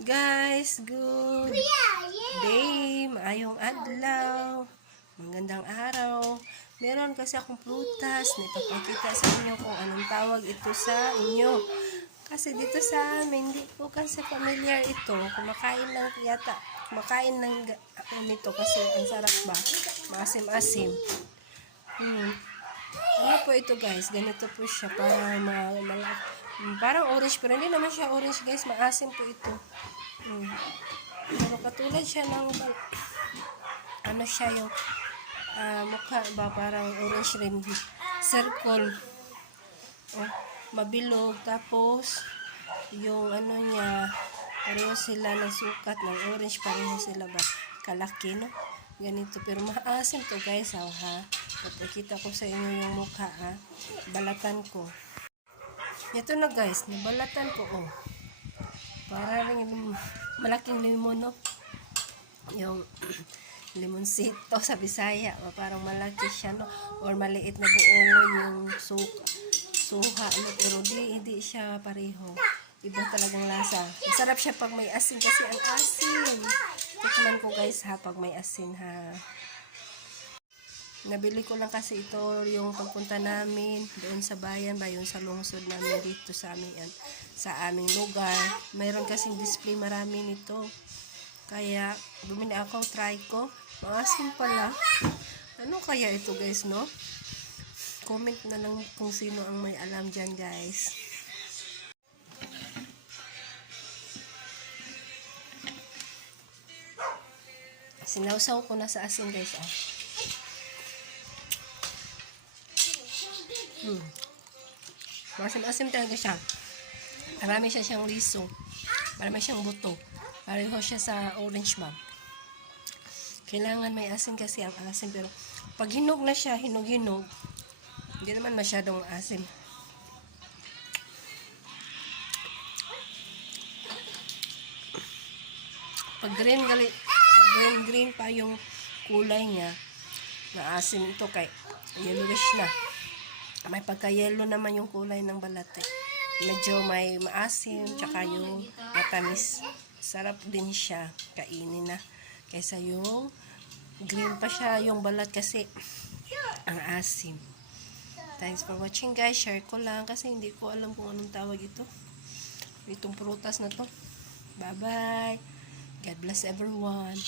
Guys, good day, maayong adlaw, magandang araw. Meron kasi akong prutas na ipapakita sa inyo kung anong tawag ito sa inyo. Kasi dito sa amin, hindi po kasi familiar ito. Kumakain lang yata, kumakain lang ako nito kasi ang sarap ba, maasim-asim. Ano po ito guys, ganito po siya, parang orange, pero hindi naman siya orange guys, maasim po ito. Pero katulad siya ng ano siya yung mukha ba, parang orange rin, circle, mabilog, tapos yung ano niya, pareho sila ng sukat ng orange, pareho sila ba kalaki, no? Ganito, pero maasim to guys, ha. Ipakita ko sa inyo yung mukha, balatan ko. Ito na guys, nabalatan ko, parang malaking limon, no? Yung limonsito sa Bisaya, parang malaki siya, no? Or maliit na buongon yung suha, no? Pero hindi siya pareho. Iba talagang lasa. Masarap siya pag may asin kasi ang asin. Tikman ko guys pag may asin Nabili ko lang kasi ito yung pagpunta namin doon sa bayan ba, yung sa lungsod namin dito sa aming lugar. Mayroon kasing display, marami nito. Kaya bumili ako, try ko. Maasim pala. Ano kaya ito guys, no? Comment na lang kung sino ang may alam dyan guys. Sinawsaw ko na sa asin guys, Masim-asim talaga siya. Marami siyang liso. Marami siyang buto. Pareho siya sa orange ma'am. Kailangan may asin kasi ang asin. Pero pag hinog na siya, hinog-hinog, hindi naman masyadong asim. Pag green pa yung kulay niya, na asim ito kay yellowish na. May pagka-yellow naman yung kulay ng balat. Medyo may maasim, tsaka yung matamis. Sarap din siya, kainin na. Kaysa yung green pa siya, yung balat kasi ang asim. Thanks for watching guys. Share ko lang kasi hindi ko alam kung anong tawag ito. Itong prutas na to. Bye-bye. God bless everyone.